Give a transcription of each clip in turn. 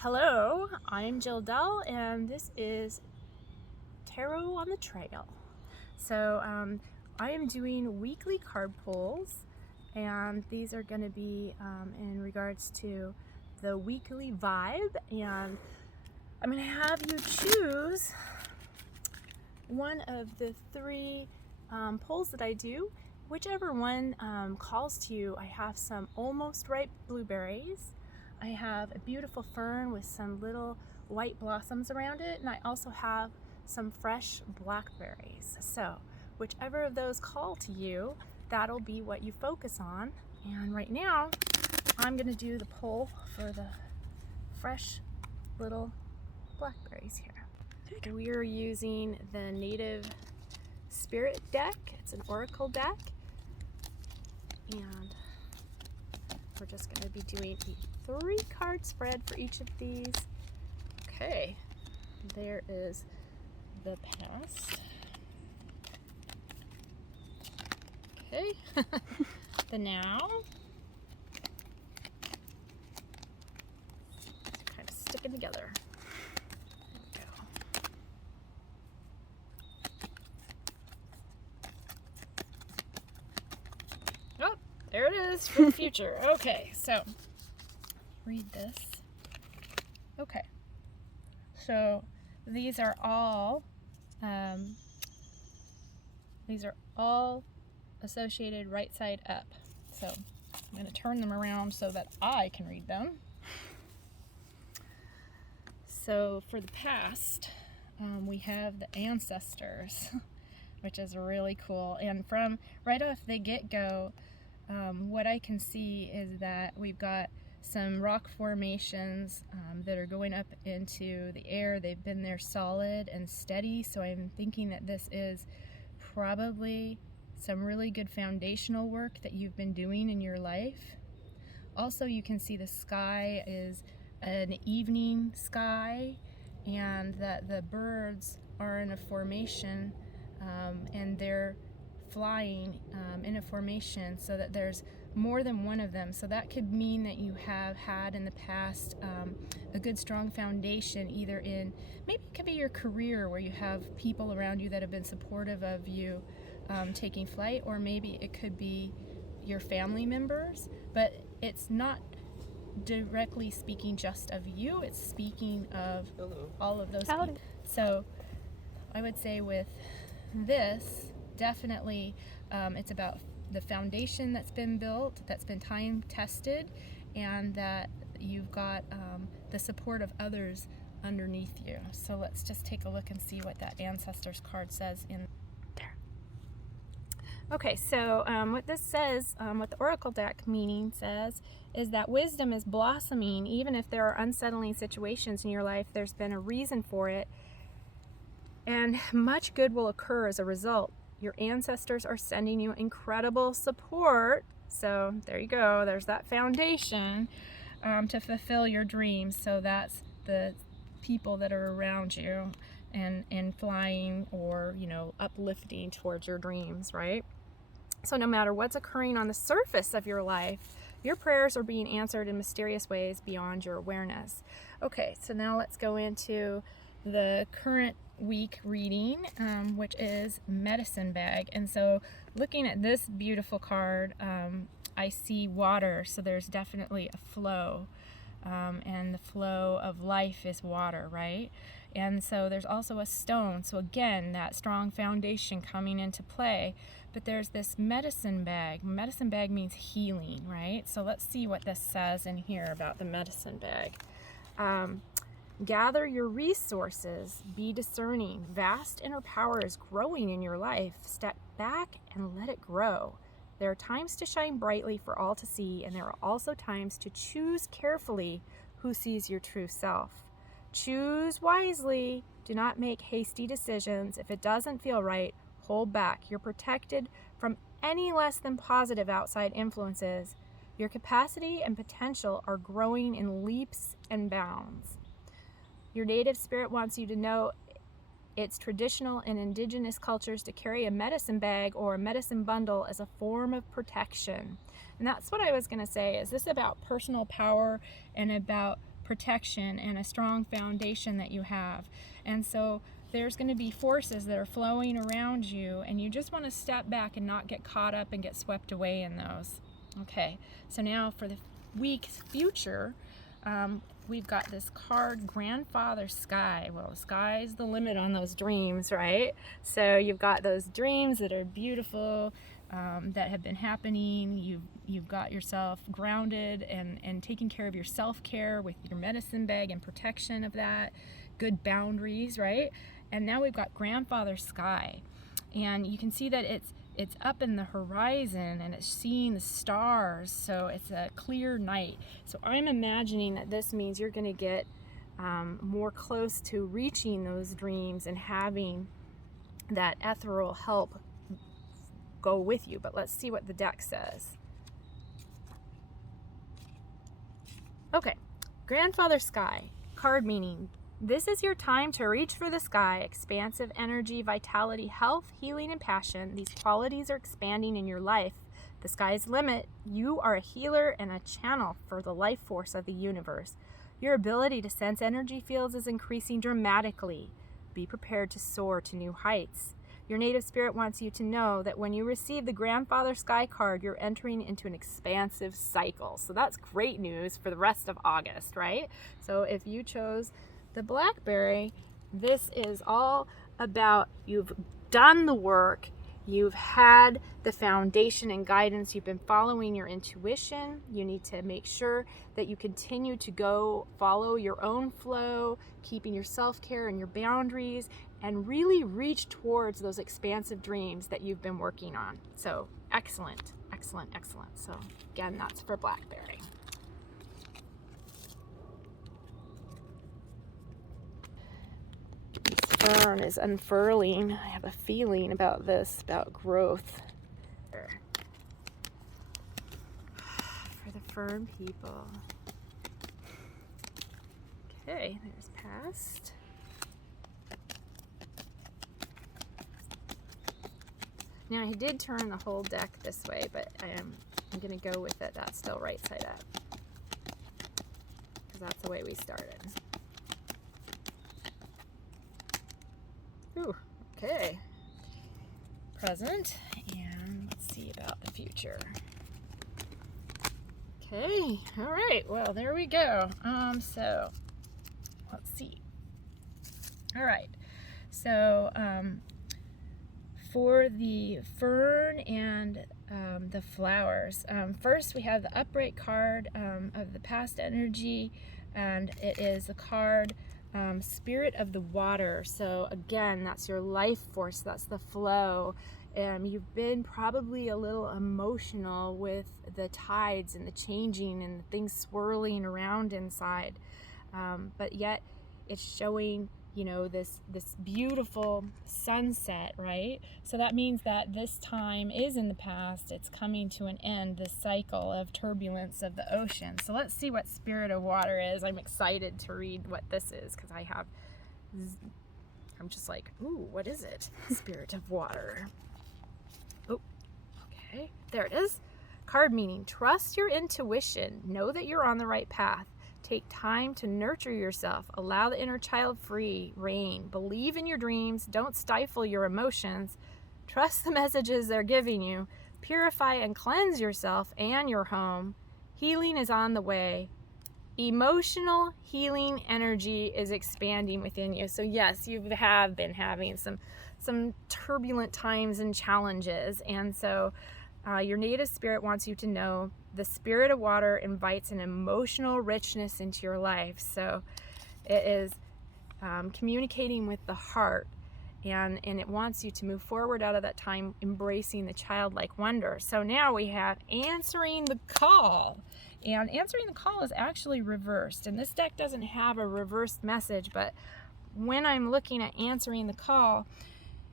Hello, I'm Jill Dell, and this is Tarot on the Trail. So I am doing weekly card pulls, and these are going to be in regards to the weekly vibe, and I'm going to have you choose one of the three pulls that I do. Whichever one calls to you. I have some almost ripe blueberries. I have a beautiful fern with some little white blossoms around it, and I also have some fresh blackberries. So whichever of those call to you, that'll be what you focus on. And right now, I'm gonna do the pull for the fresh little blackberries here. We're using the Native Spirit deck. It's an oracle deck. And we're just going to be doing a 3-card spread for each of these. Okay, there is the past. Okay, the now. It's kind of sticking together. There we go. Oh, there it is for the future. Okay, so read this. Okay, so these are all associated right side up. So I'm going to turn them around so that I can read them. So for the past, we have the ancestors, which is really cool. And from right off the get-go, what I can see is that we've got some rock formations that are going up into the air. They've been there solid and steady, so I'm thinking that this is probably some really good foundational work that you've been doing in your life. Also, you can see the sky is an evening sky, and that the birds are in a formation and they're flying in a formation, so that there's more than one of them. So that could mean that you have had in the past a good strong foundation, either in, maybe it could be your career where you have people around you that have been supportive of you taking flight, or maybe it could be your family members, but it's not directly speaking just of you, it's speaking of all of those people. So I would say with this, definitely it's about the foundation that's been built, that's been time tested, and that you've got the support of others underneath you. So let's just take a look and see what that ancestors card says in there. Okay, so what this says, what the oracle deck meaning says, is that wisdom is blossoming. Even if there are unsettling situations in your life, there's been a reason for it, and much good will occur as a result. Your ancestors are sending you incredible support. So there you go, there's that foundation to fulfill your dreams. So that's the people that are around you and flying, or, you know, uplifting towards your dreams, right? So no matter what's occurring on the surface of your life, your prayers are being answered in mysterious ways beyond your awareness. Okay, so now let's go into the current week reading, which is medicine bag. And so looking at this beautiful card, I see water, so there's definitely a flow, and the flow of life is water, right? And so there's also a stone, so again, that strong foundation coming into play. But there's this medicine bag. Medicine bag means healing, right? So let's see what this says in here about the medicine bag. Gather your resources, be discerning. Vast inner power is growing in your life. Step back and let it grow. There are times to shine brightly for all to see, and there are also times to choose carefully who sees your true self. Choose wisely. Do not make hasty decisions. If it doesn't feel right, hold back. You're protected from any less than positive outside influences. Your capacity and potential are growing in leaps and bounds. Your native spirit wants you to know it's traditional in indigenous cultures to carry a medicine bag or a medicine bundle as a form of protection. And that's what I was going to say. Is this about personal power and about protection and a strong foundation that you have. And so there's going to be forces that are flowing around you, and you just want to step back and not get caught up and get swept away in those. Okay, so now for the week's future, we've got this card, Grandfather Sky. Well, the sky's the limit on those dreams, right? So you've got those dreams that are beautiful, that have been happening. You've got yourself grounded and taking care of your self-care with your medicine bag and protection of that, good boundaries, right? And now we've got Grandfather Sky, and you can see that it's up in the horizon and it's seeing the stars, so it's a clear night. So I'm imagining that this means you're going to get more close to reaching those dreams and having that ethereal help go with you. But let's see what the deck says. Okay, Grandfather Sky, card meaning this is your time to reach for the sky. Expansive energy, vitality, health, healing, and passion. These qualities are expanding in your life. The sky's the limit. You are a healer and a channel for the life force of the universe. Your ability to sense energy fields is increasing dramatically. Be prepared to soar to new heights. Your native spirit wants you to know that when you receive the Grandfather Sky card, you're entering into an expansive cycle. So that's great news for the rest of August, right? So if you chose the Blackberry, this is all about you've done the work, you've had the foundation and guidance, you've been following your intuition. You need to make sure that you continue to go follow your own flow, keeping your self-care and your boundaries, and really reach towards those expansive dreams that you've been working on. So excellent, excellent, excellent. So again, that's for Blackberry. Fern is unfurling. I have a feeling about this, about growth. For the fern people. Okay, there's past. Now I did turn the whole deck this way, but I'm going to go with it. That's still right side up, because that's the way we started. Ooh, okay. Present, and let's see about the future. Okay, all right, well, there we go. So, let's see. All right, so, for the fern and the flowers, first we have the upright card of the past energy, and it is the card Spirit of the Water. So again, that's your life force, that's the flow. You've been probably a little emotional with the tides and the changing and the things swirling around inside, but yet it's showing, you know, this beautiful sunset, right? So that means that this time is in the past. It's coming to an end, this cycle of turbulence of the ocean. So let's see what Spirit of Water is. I'm excited to read what this is, because I'm just like, ooh, what is it? Spirit of Water. Oh, okay, there it is. Card meaning, trust your intuition. Know that you're on the right path. Take time to nurture yourself. Allow the inner child free reign. Believe in your dreams. Don't stifle your emotions. Trust the messages they're giving you. Purify and cleanse yourself and your home. Healing is on the way. Emotional healing energy is expanding within you. So yes, you have been having some turbulent times and challenges. And so your native spirit wants you to know the Spirit of Water invites an emotional richness into your life. So it is communicating with the heart, and it wants you to move forward out of that time, embracing the childlike wonder. So now we have answering the call. And answering the call is actually reversed. And this deck doesn't have a reversed message, but when I'm looking at answering the call,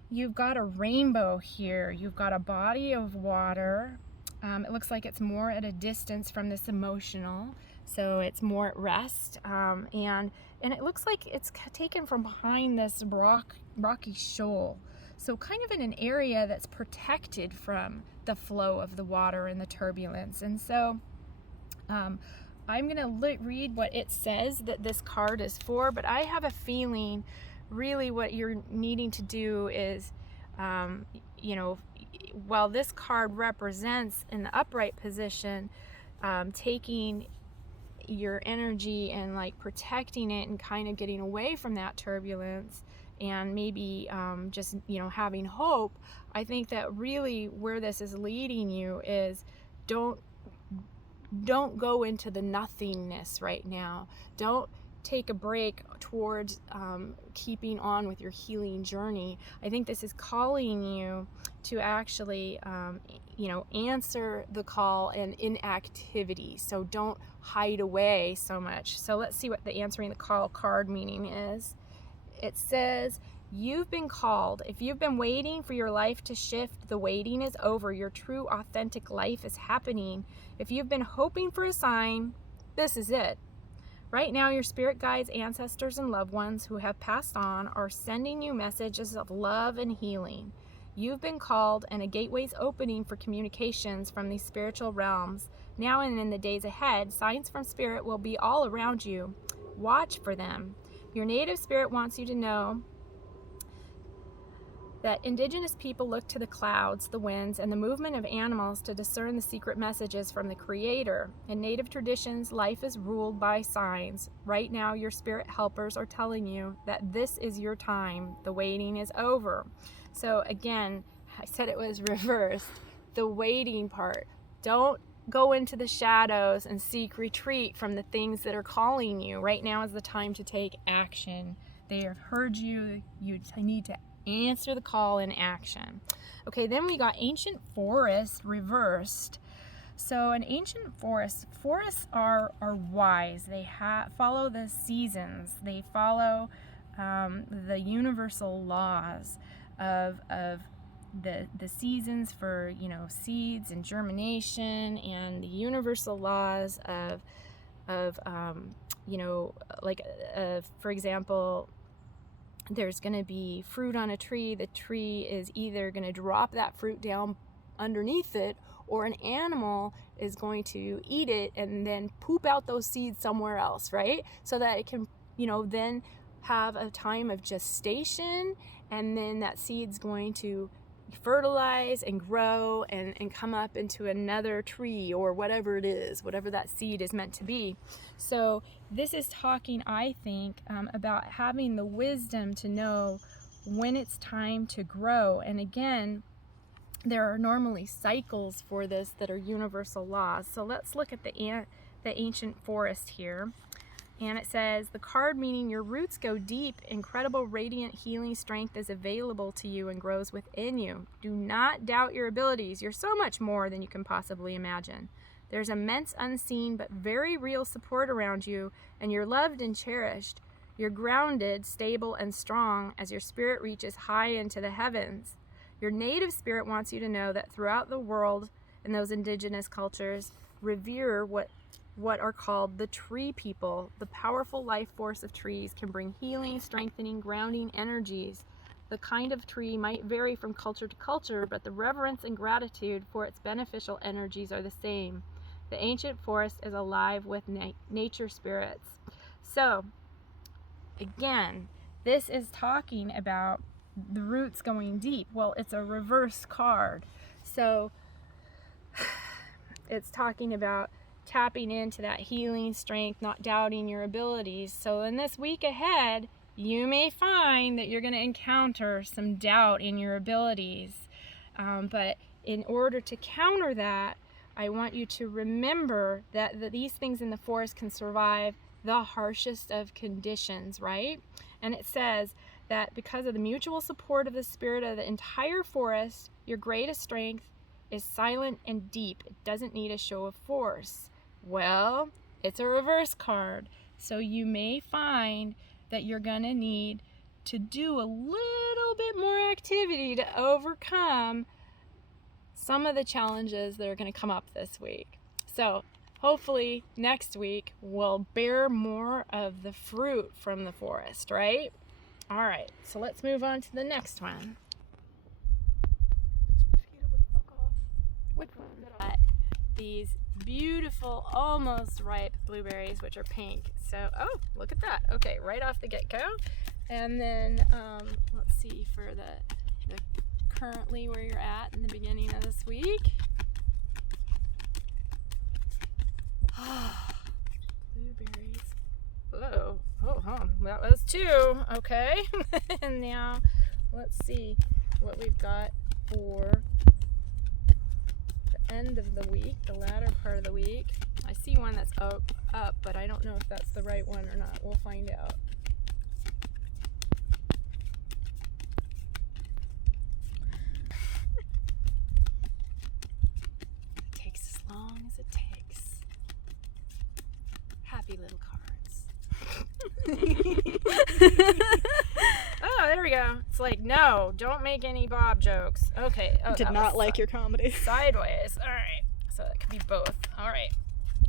you've got a rainbow here. You've got a body of water. It looks like it's more at a distance from this emotional, so it's more at rest. And it looks like it's taken from behind this rocky shoal. So kind of in an area that's protected from the flow of the water and the turbulence. And so I'm going to read what it says that this card is for, but I have a feeling really what you're needing to do is, you know, while this card represents in the upright position, taking your energy and like protecting it and kind of getting away from that turbulence and maybe just, you know, having hope. I think that really where this is leading you is don't go into the nothingness right now. Don't take a break towards keeping on with your healing journey. I think this is calling you to actually, you know, answer the call and inactivity. So don't hide away so much. So let's see what the answering the call card meaning is. It says, you've been called. If you've been waiting for your life to shift, the waiting is over. Your true, authentic life is happening. If you've been hoping for a sign, this is it. Right now, your spirit guides, ancestors, and loved ones who have passed on are sending you messages of love and healing. You've been called, and a gateway's opening for communications from these spiritual realms. Now and in the days ahead, signs from spirit will be all around you. Watch for them. Your native spirit wants you to know that indigenous people look to the clouds, the winds, and the movement of animals to discern the secret messages from the Creator. In native traditions, life is ruled by signs. Right now, your spirit helpers are telling you that this is your time. The waiting is over. So again, I said it was reversed. The waiting part. Don't go into the shadows and seek retreat from the things that are calling you. Right now is the time to take action. They have heard you. You need to answer the call in action. Okay, then we got ancient forest reversed. So an ancient forests are wise. They follow the seasons. They follow the universal laws of the seasons for, you know, seeds and germination, and the universal laws of you know, like for example, there's going to be fruit on a tree. The tree is either going to drop that fruit down underneath it, or an animal is going to eat it and then poop out those seeds somewhere else, right? So that it can, you know, then have a time of gestation, and then that seed's going to fertilize and grow and come up into another tree or whatever it is, whatever that seed is meant to be. So this is talking, I think, about having the wisdom to know when it's time to grow. And again, there are normally cycles for this that are universal laws. So let's look at the ancient forest here. And it says, the card meaning your roots go deep, incredible radiant healing strength is available to you and grows within you. Do not doubt your abilities. You're so much more than you can possibly imagine. There's immense unseen but very real support around you, and you're loved and cherished. You're grounded, stable, and strong as your spirit reaches high into the heavens. Your native spirit wants you to know that throughout the world and those indigenous cultures revere what are called the tree people. The powerful life force of trees can bring healing, strengthening, grounding energies. The kind of tree might vary from culture to culture, but the reverence and gratitude for its beneficial energies are the same. The ancient forest is alive with nature spirits. So, again, this is talking about the roots going deep. Well, it's a reverse card. So, it's talking about tapping into that healing strength, not doubting your abilities. So in this week ahead, you may find that you're going to encounter some doubt in your abilities. But in order to counter that, I want you to remember that these things in the forest can survive the harshest of conditions, right? And it says that because of the mutual support of the spirit of the entire forest, your greatest strength is silent and deep. It doesn't need a show of force. Well, it's a reverse card, so you may find that you're going to need to do a little bit more activity to overcome some of the challenges that are going to come up this week. So hopefully next week we'll bear more of the fruit from the forest, right? All right, so let's move on to the next one. This mosquito would fuck off. These beautiful, almost ripe blueberries, which are pink. So, oh, look at that. Okay, right off the get-go. And then, let's see for the currently where you're at in the beginning of this week. Blueberries. Whoa, oh, that was 2, okay. And now, let's see what we've got for the end of the week, the latter part of the week. I see one that's up, but I don't know if that's the right one or not. We'll find out. It takes as long as it takes. Happy little cards. Oh, there we go. It's like, no, don't make any Bob jokes. Okay. Oh, Did not like your comedy. Sideways. All right. So that could be both. All right.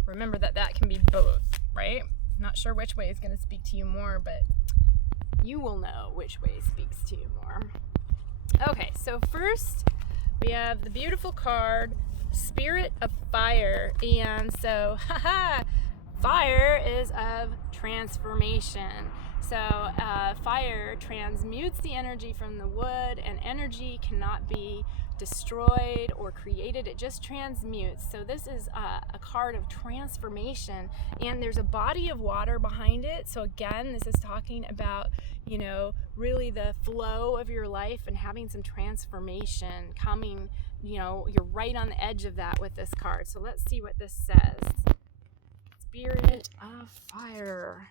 Remember that can be both, right? Not sure which way is going to speak to you more, but you will know which way speaks to you more. Okay, so first we have the beautiful card, Spirit of Fire. And so, fire is of transformation. So fire transmutes the energy from the wood, and energy cannot be destroyed or created. It just transmutes. So this is a card of transformation, and there's a body of water behind it. So again, this is talking about, you know, really the flow of your life and having some transformation coming. You know, you're right on the edge of that with this card. So let's see what this says. Spirit of Fire.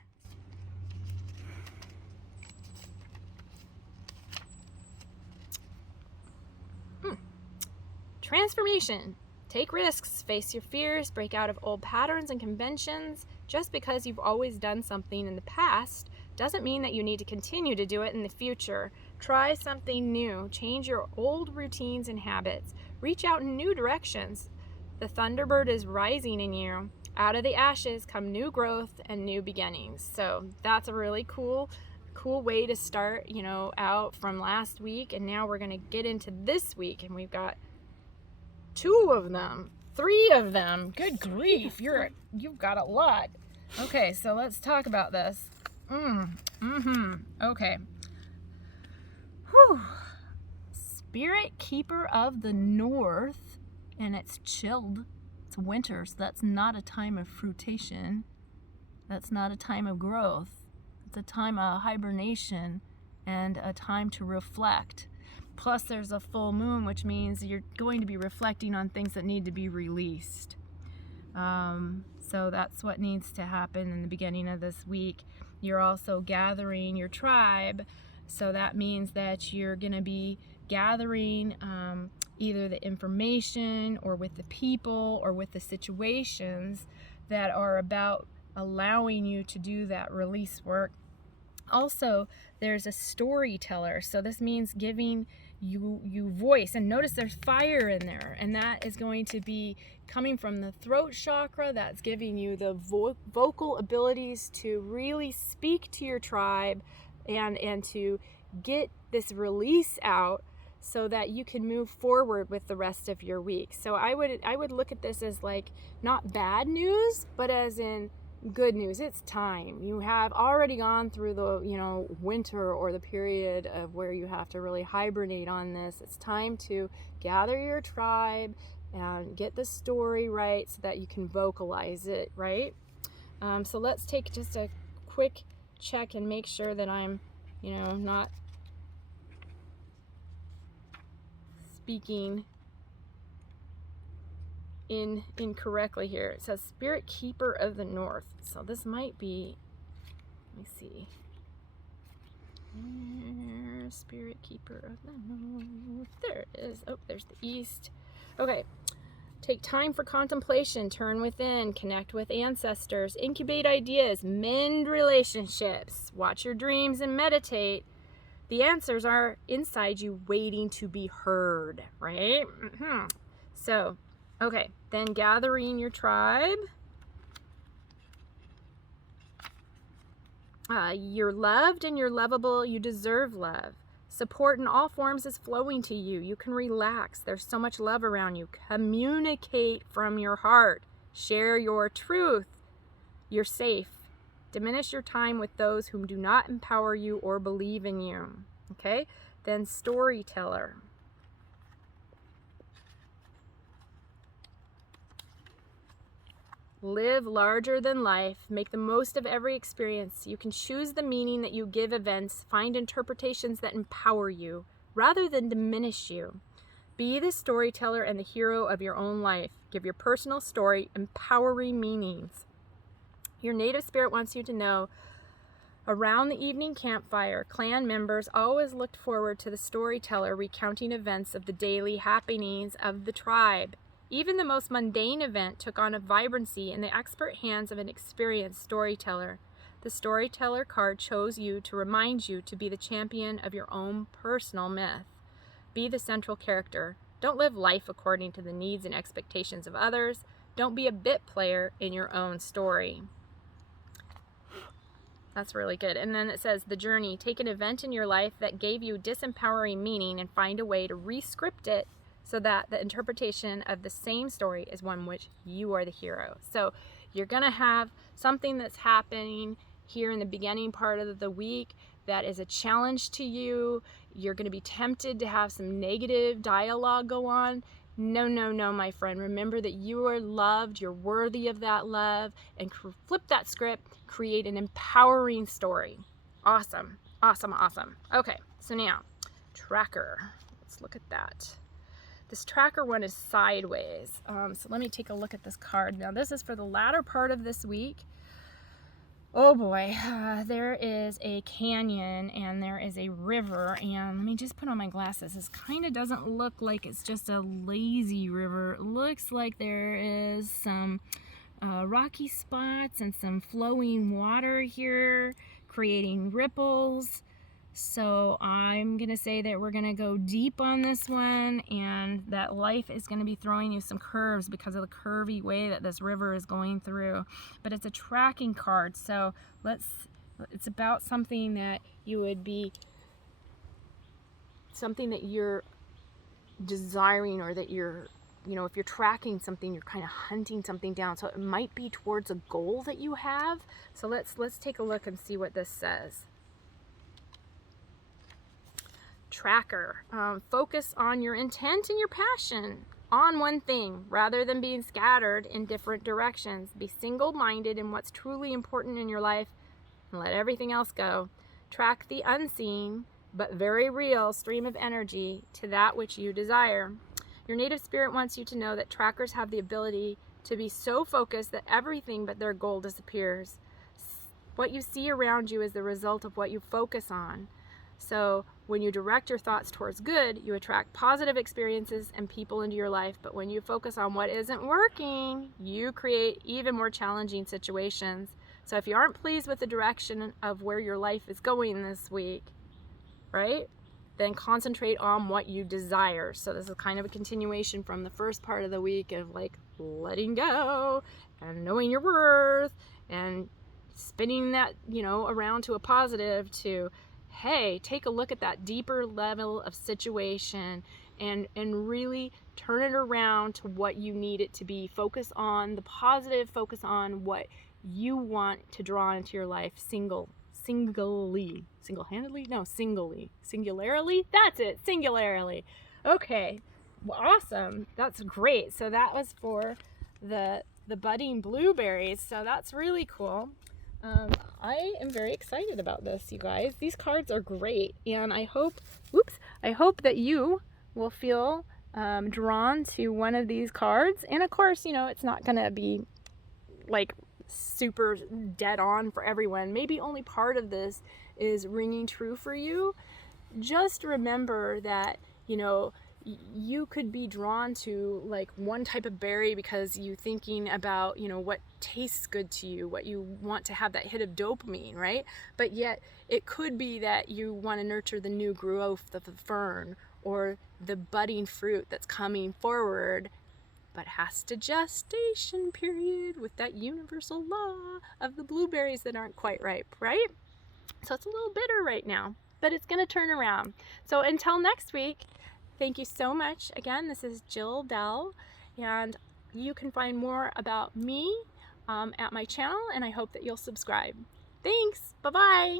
Transformation. Take risks, face your fears, break out of old patterns and conventions. Just because you've always done something in the past doesn't mean that you need to continue to do it in the future. Try something new. Change your old routines and habits. Reach out in new directions. The Thunderbird is rising in you. Out of the ashes come new growth and new beginnings. So that's a really cool way to start, you know, out from last week. And now we're going to get into this week, and we've got 2 of them, 3 of them. Good grief, you've got a lot. Okay, so let's talk about this. Okay. Whew. Spirit Keeper of the North, and it's chilled. It's winter, so that's not a time of fruitation. That's not a time of growth. It's a time of hibernation and a time to reflect. Plus there's a full moon, which means you're going to be reflecting on things that need to be released. So that's what needs to happen in the beginning of this week. You're also gathering your tribe. So that means that you're going to be gathering either the information or with the people or with the situations that are about allowing you to do that release work. Also, there's a storyteller. So this means giving you voice. And notice there's fire in there. And that is going to be coming from the throat chakra. That's giving you the vocal abilities to really speak to your tribe and to get this release out so that you can move forward with the rest of your week. So I would look at this as like not bad news, but as in good news. It's time. You have already gone through the, you know, winter or the period of where you have to really hibernate on this. It's time to gather your tribe and get the story right so that you can vocalize it, right? So let's take just a quick check and make sure that I'm, you know, not speaking incorrectly here. It says Spirit Keeper of the North. So this might be, let me see. Spirit Keeper of the North. There it is. Oh, there's the East. Okay. Take time for contemplation, turn within, connect with ancestors, incubate ideas, mend relationships, watch your dreams and meditate. The answers are inside you waiting to be heard, right? So, okay, then gathering your tribe. You're loved and you're lovable. You deserve love. Support in all forms is flowing to you. You can relax. There's so much love around you. Communicate from your heart. Share your truth. You're safe. Diminish your time with those whom do not empower you or believe in you. Okay? Then storyteller. Live larger than life. Make the most of every experience. You can choose the meaning that you give events. Find interpretations that empower you rather than diminish you. Be the storyteller and the hero of your own life. Give your personal story empowering meanings. Your native spirit wants you to know, around the evening campfire, clan members always looked forward to the storyteller recounting events of the daily happenings of the tribe. Even the most mundane event took on a vibrancy in the expert hands of an experienced storyteller. The storyteller card chose you to remind you to be the champion of your own personal myth. Be the central character. Don't live life according to the needs and expectations of others. Don't be a bit player in your own story. That's really good. And then it says, the journey. Take an event in your life that gave you disempowering meaning and find a way to re-script it so that the interpretation of the same story is one which you are the hero. So you're going to have something that's happening here in the beginning part of the week that is a challenge to you. You're going to be tempted to have some negative dialogue go on. No, no, no, my friend. Remember that you are loved. You're worthy of that love. And flip that script. Create an empowering story. Awesome. Awesome, awesome. Okay, so now, tracker. Let's look at that. This tracker one is sideways. So let me take a look at this card. Now this is for the latter part of this week. Oh boy, there is a canyon and there is a river, and let me just put on my glasses. This kind of doesn't look like it's just a lazy river. It looks like there is some rocky spots and some flowing water here, creating ripples. So I'm gonna say that we're gonna go deep on this one, and that life is gonna be throwing you some curves because of the curvy way that this river is going through. But it's a tracking card, so it's about something that you would be, something that you're desiring, or that you're, you know, if you're tracking something, you're kind of hunting something down. So it might be towards a goal that you have. So let's take a look and see what this says. Tracker. Focus on your intent and your passion on one thing rather than being scattered in different directions. Be single-minded in what's truly important in your life and let everything else go. Track the unseen but very real stream of energy to that which you desire. Your native spirit wants you to know that trackers have the ability to be so focused that everything but their goal disappears. What you see around you is the result of what you focus on. So when you direct your thoughts towards good, you attract positive experiences and people into your life. But when you focus on what isn't working, you create even more challenging situations. So if you aren't pleased with the direction of where your life is going this week, right, then concentrate on what you desire. So this is kind of a continuation from the first part of the week of like letting go and knowing your worth and spinning that, you know, around to a positive, to hey, take a look at that deeper level of situation and really turn it around to what you need it to be. Focus on the positive, focus on what you want to draw into your life singularly. That's it, singularly. Okay, well, awesome. That's great. So that was for the budding blueberries. So that's really cool. I am very excited about this, you guys. These cards are great, and I hope that you will feel drawn to one of these cards. And of course, you know, it's not gonna be like super dead on for everyone. Maybe only part of this is ringing true for you. Just remember that, you know, you could be drawn to like one type of berry because you're thinking about, you know, what tastes good to you, what you want to have that hit of dopamine, right? But yet it could be that you want to nurture the new growth of the fern or the budding fruit that's coming forward, but has to gestation period with that universal law of the blueberries that aren't quite ripe, right? So it's a little bitter right now, but it's going to turn around. So until next week, thank you so much. Again, this is Jill Dell, and you can find more about me at my channel, and I hope that you'll subscribe. Thanks. Bye-bye.